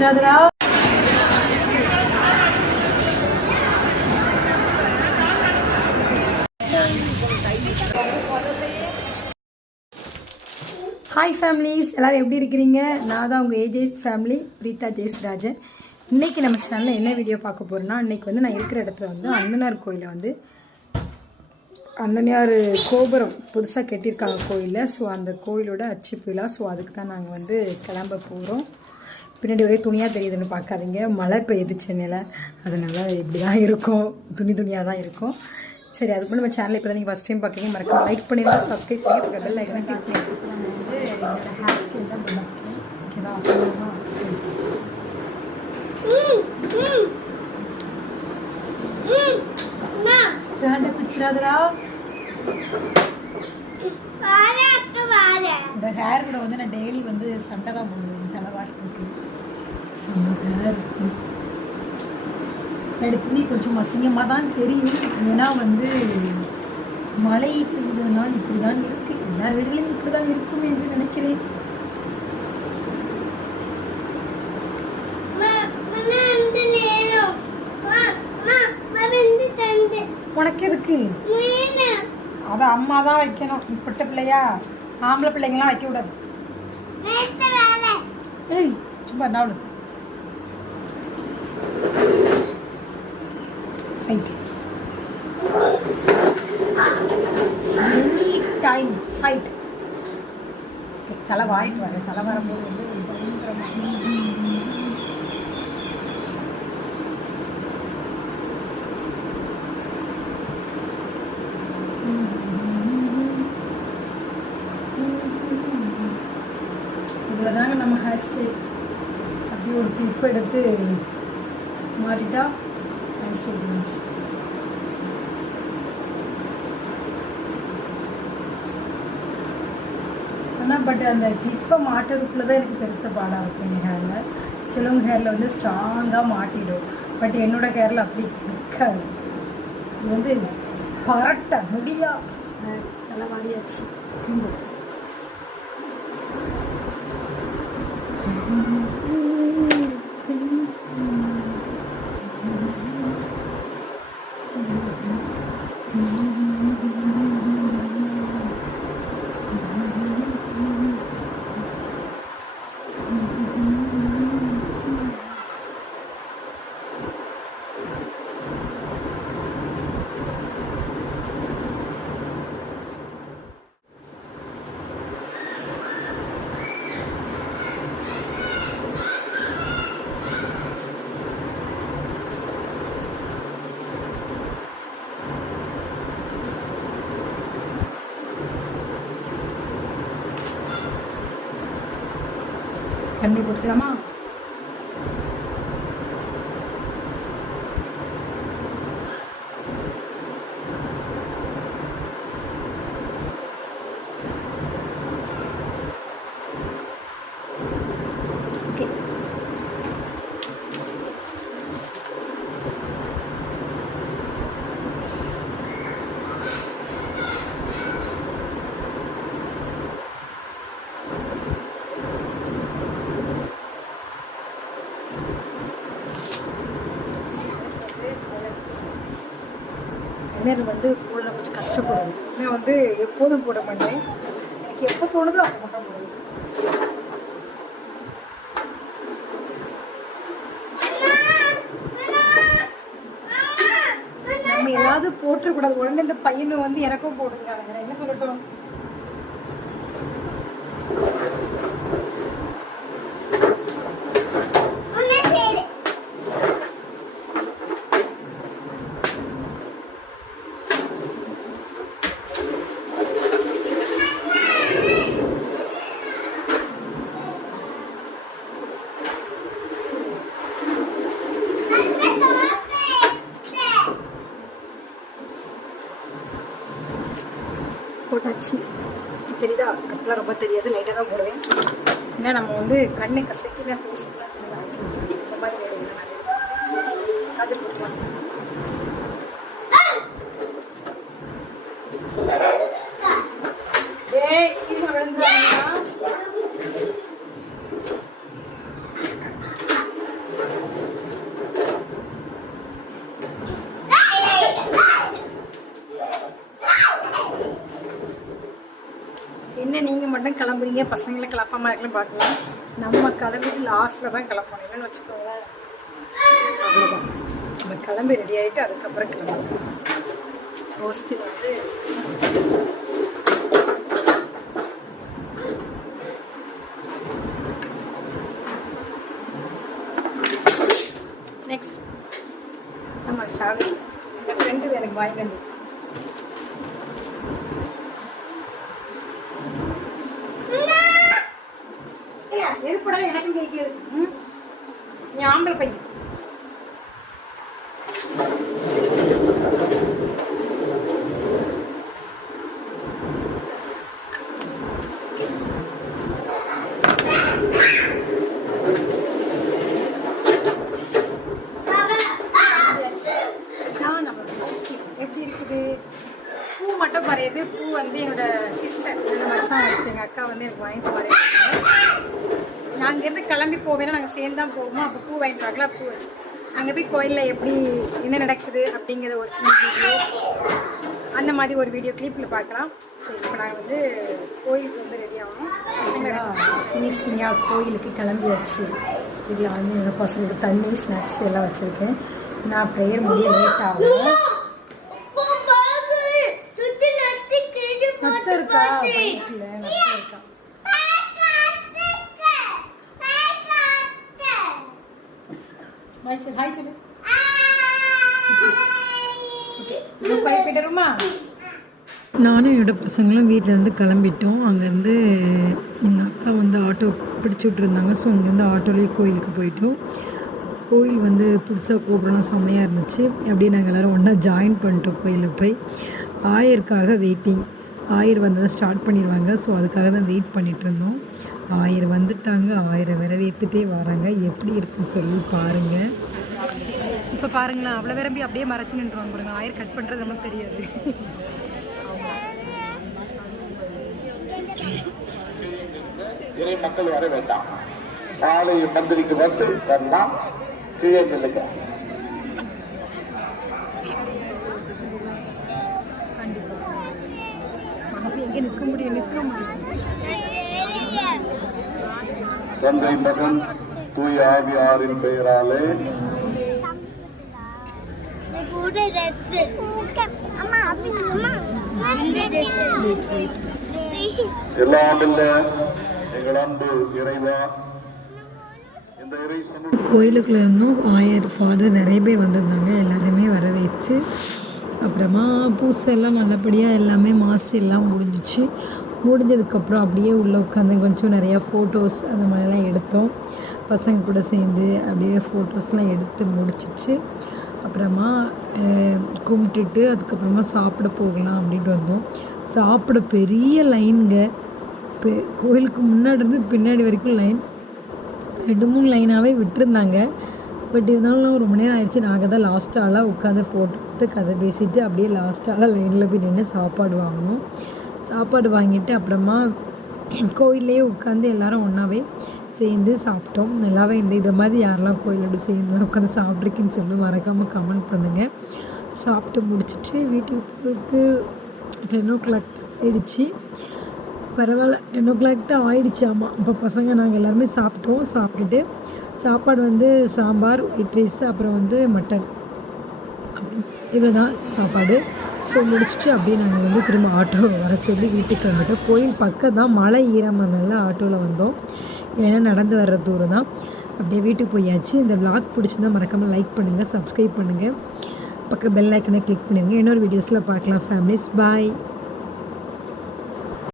பிடிச்சிடாதடா. Hi families, எல்லோரும் எப்படி இருக்கிறீங்க? நான் தான் உங்கள் ஏஜே ஃபேமிலி பிரீதா ஜெயஸ்ராஜன். இன்றைக்கி நம்ம சேனலில் என்ன வீடியோ பார்க்க போகிறோன்னா, இன்றைக்கி வந்து நான் இருக்கிற இடத்துல வந்து அந்தனார் கோயிலில் வந்து அந்தனார் கோபுரம் புதுசாக கட்டியிருக்காங்க கோயிலில். ஸோ அந்த கோயிலோட அச்சுப்பிழா. ஸோ அதுக்கு தான் நாங்கள் வந்து கிளம்ப போகிறோம். பின்னாடி ஒரே துணியாக தெரியுதுன்னு பார்க்காதீங்க, மழை பெய்யுது சென்னையில், அதனால் இப்படி தான் இருக்கும், துணியாக தான் இருக்கும். சரி, அதுக்கு நம்ம சேனல் இப்போ தான் நீங்கள் ஃபஸ்ட் டைம் பார்க்குறீங்க, மறக்காம லைக் பண்ணிடுங்க, சப்ஸ்கிரைப் பண்ணி பெல் ஐக்கனை கிளிக் பண்ணி. நம்ம வந்து ஹேர் ஸ்டைல் தான் பண்ண ஓகேவா? பிடிச்சிடாதடா. இந்த ஹேர் கூட வந்து நான் டெய்லி வந்து சண்டை தான் பண்ணுவேன், தலைவாட்டுக்கு. எடுத்துனே கொஞ்சம் அசிங்கமாக தான் தெரியும், ஏன்னா வந்து மழை பெய்ததுனால் இப்படி தான் இருக்கு. எல்லா வீடுகளும் இப்படி தான் இருக்கும் என்று நினைக்கிறேன். உனக்கு எதுக்கு? அதை அம்மா தான் வைக்கணும். இப்பட்ட பிள்ளையா, ஆம்பளை பிள்ளைங்களாம் வைக்க கூடாது. ஏய் சும்மா நாவலு ஃபைட் டைம் ஃபைட். தலை வாங்கிட்டு வரேன். தலை வரும்போது வந்து இவ்வளோதாங்க நம்ம ஹேர் ஸ்டைல். அப்படி ஒரு கிளிப் எடுத்து மாட்டிட்டா ஹேர் ஸ்டைல் இருந்துச்சு. ஆனால் பட் அந்த கிளிப்பை மாட்டுறதுக்குள்ளே தான் எனக்கு பெருத்த பாடாக இருக்கும் என் ஹேரில். சிலவங்க ஹேரில் வந்து ஸ்ட்ராங்காக மாட்டிடும், பட் என்னோடய ஹேரில் அப்படி இருக்காது. இது வந்து பரட்ட முடியா தலைவாரியாச்சு. கண்ணி கொடுக்கலாமா? ஓகே. எனக்கு வந்து போட கொஞ்சம் கஷ்டப்படுது. நான் வந்து எப்போதும் போட மாட்டேன், எனக்கு எப்போ தோணுதோ அதை மட்டும் போடுவேன். நம்ம ஏதாவது போட்டுக்கூடாது, உடனே இந்த பையனை வந்து எனக்கும் போடுங்க. என்ன சொல்லட்டும்? போட்டாச்சு. தெரியுதா? அதுக்கப்புறம் ரொம்ப தெரியாது, லைட்டாக தான் போடுவேன். ஏன்னா நம்ம வந்து கண்ணை கசக்கி தான் ஃபேஸ் இந்த மாதிரி காஜல் போட்டுக்கலாம். ஏய் கீழே விழுந்துடாதீங்க. என்ன நீங்கள் மட்டும் கிளம்புறீங்க, பசங்களை கிளப்பாமல் இருக்கலாம் பார்க்கலாம். நம்ம கிளம்பிட்டு லாஸ்ட்டில் தான் கிளப்பணும். இல்லைன்னு வச்சுக்கோங்களேன், அவ்வளோதான். நம்ம கிளம்பி ரெடி ஆகிட்டு அதுக்கப்புறம் கிளம்பணும். ரோஸ்ட்டு வந்து நெக்ஸ்ட் நம்ம ஃபேமிலி என் ஃப்ரெண்டு எனக்கு வாங்கிட்டு எதுப்படா எனக்கும் கேட்குது. நீ ஆம்பளை பையன். எப்படி இருக்குது? பூ மட்டும் குறையுது. பூ வந்து என்னோட சிஸ்டர், மச்சான், எங்கள் அக்கா வந்து எனக்கு வாங்கிட்டு வரேன். நான் அங்கேருந்து கிளம்பி போவேன்னா நாங்கள் சேர்ந்து தான் போவோம். அப்போ பூ வாங்கிட்டு வாங்கலாம். பூ வச்சு அங்கே போய் கோயிலில் எப்படி என்ன நடக்குது அப்படிங்கிற ஒரு சின்ன வீடியோ, அந்த மாதிரி ஒரு வீடியோ கிளிப்பில் பார்க்கலாம். சரி, இப்போ நாங்கள் வந்து கோயிலுக்கு வந்து ரெடி ஆகணும். ஃபினிஷிங்காக கோயிலுக்கு கிளம்பியாச்சு. இதில் வந்து என்னோட பசங்களுக்கு தண்ணி, ஸ்நாக்ஸ் எல்லாம் வச்சுருக்கேன். நான் ப்ரேயர் முடிய லேட் ஆகும். நத்த இருக்கா? பைக்கில் நத்த இருக்கா? ஹாய் சொல்லு. நானும் என்னோட பசங்களும் வீட்டிலேருந்து கிளம்பிட்டோம். அங்கேருந்து எங்கள் அக்கா வந்து ஆட்டோ பிடிச்சி விட்ருந்தாங்க. ஸோ அங்கேருந்து ஆட்டோலேயே கோயிலுக்கு போயிட்டோம். கோயில் வந்து புதுசாக கோபுரம்லாம் செம்மையாக இருந்துச்சு. அப்படியே நாங்கள் எல்லோரும் ஒன்றா ஜாயின் பண்ணிட்டோம். கோயிலில் போய் ஆயருக்காக வெயிட்டிங். ஆயர் வந்ததை ஸ்டார்ட் பண்ணிடுவாங்க. ஸோ அதுக்காக தான் வெயிட் பண்ணிகிட்ருந்தோம். ஆயர் வந்துட்டாங்க. ஆயரை வரவேற்றுட்டே வராங்க. எப்படி இருக்குன்னு சொல்லி பாருங்கள். இப்போ பாருங்களேன், அவ்வளோ விரும்பி அப்படியே மறைச்சி நின்றுவாங்க பாருங்க. ஆயர் கட் பண்ணுறது நமக்கு தெரியாது. இறை மக்கள் வர வேண்டாம். ஆலய மந்திரிக்கு வந்து வரலாம். கீழே நில்லுங்க. எங்கே நிற்க முடியும்? தந்தை, மகன், தூய ஆவியாரின் பெயராலே. எல்லாம் இல்ல எங்கள் அன்பு இறைவா, இந்த இறை கோயிலுக்குள்ள இருந்தும் ஆயர் ஃபாதர் நிறைய பேர் வந்திருந்தாங்க. எல்லாருமே வர வச்சு அப்புறமா பூசை எல்லாம் நல்லபடியாக எல்லாமே மாசு எல்லாம் முடிஞ்சிச்சு. முடிஞ்சதுக்கப்புறம் அப்படியே உள்ளே உட்காந்து கொஞ்சம் நிறையா ஃபோட்டோஸ் அந்த மாதிரிலாம் எடுத்தோம். பசங்க கூட சேர்ந்து அப்படியே ஃபோட்டோஸ்லாம் எடுத்து முடிச்சிச்சு. அப்புறமா கும்பிட்டுட்டு அதுக்கப்புறமா சாப்பிட போகலாம் அப்படின்ட்டு வந்தோம். சாப்பிட பெரிய லைனுங்க. கோயிலுக்கு முன்னாடி இருந்து பின்னாடி வரைக்கும் லைன். 2-3 லைனாகவே விட்டுருந்தாங்க. பட் இருந்தாலும் ரொம்ப நேரம் ஆயிடுச்சு. நாங்கள் தான் லாஸ்ட் ஆளாக உட்காந்து ஃபோட்டோ எடுத்து கதை பேசிவிட்டு அப்படியே லாஸ்ட் ஆளாக லைனில் போய் நின்று சாப்பாடு வாங்கணும். சாப்பாடு வாங்கிட்டு அப்புறமா கோயிலே உட்காந்து எல்லோரும் ஒன்றாவே சேர்ந்து சாப்பிட்டோம். நல்லாவே இதை மாதிரி யாரெல்லாம் கோயிலோடு சேர்ந்துலாம் உட்காந்து சாப்பிட்ருக்கீன்னு சொல்லி மறக்காமல் கமெண்ட் பண்ணுங்கள். சாப்பிட்டு முடிச்சுட்டு வீட்டுக்கு போகிறதுக்கு 10 o'clock ஆகிடுச்சு. பரவாயில்ல, 10 o'clock ஆகிடுச்சு. ஆமாம், இப்போ பசங்க நாங்கள் எல்லாருமே சாப்பிட்டோம். சாப்பிட்டுட்டு சாப்பாடு வந்து சாம்பார், ஒயிட் ரைஸ், அப்புறம் வந்து மட்டன், இவ்வளோ தான் சாப்பாடு. ஸோ முடிச்சுட்டு அப்படியே நாங்கள் வந்து திரும்ப ஆட்டோ வர சொல்லி வீட்டுக்கு வந்துட்டோம். கோயில் பக்கம் தான், மழை ஈரமாக இருந்தாலும் ஆட்டோவில் வந்தோம். இல்லைன்னா நடந்து வர்ற தூரம் தான். அப்படியே வீட்டுக்கு போயாச்சு. இந்த விளாக் பிடிச்சிருந்தால் மறக்காமல் லைக் பண்ணுங்கள், சப்ஸ்கிரைப் பண்ணுங்கள், பக்கம் பெல் ஐக்கனை கிளிக் பண்ணிடுங்க. இன்னொரு வீடியோஸில் பார்க்கலாம் ஃபேமிலிஸ். பாய்.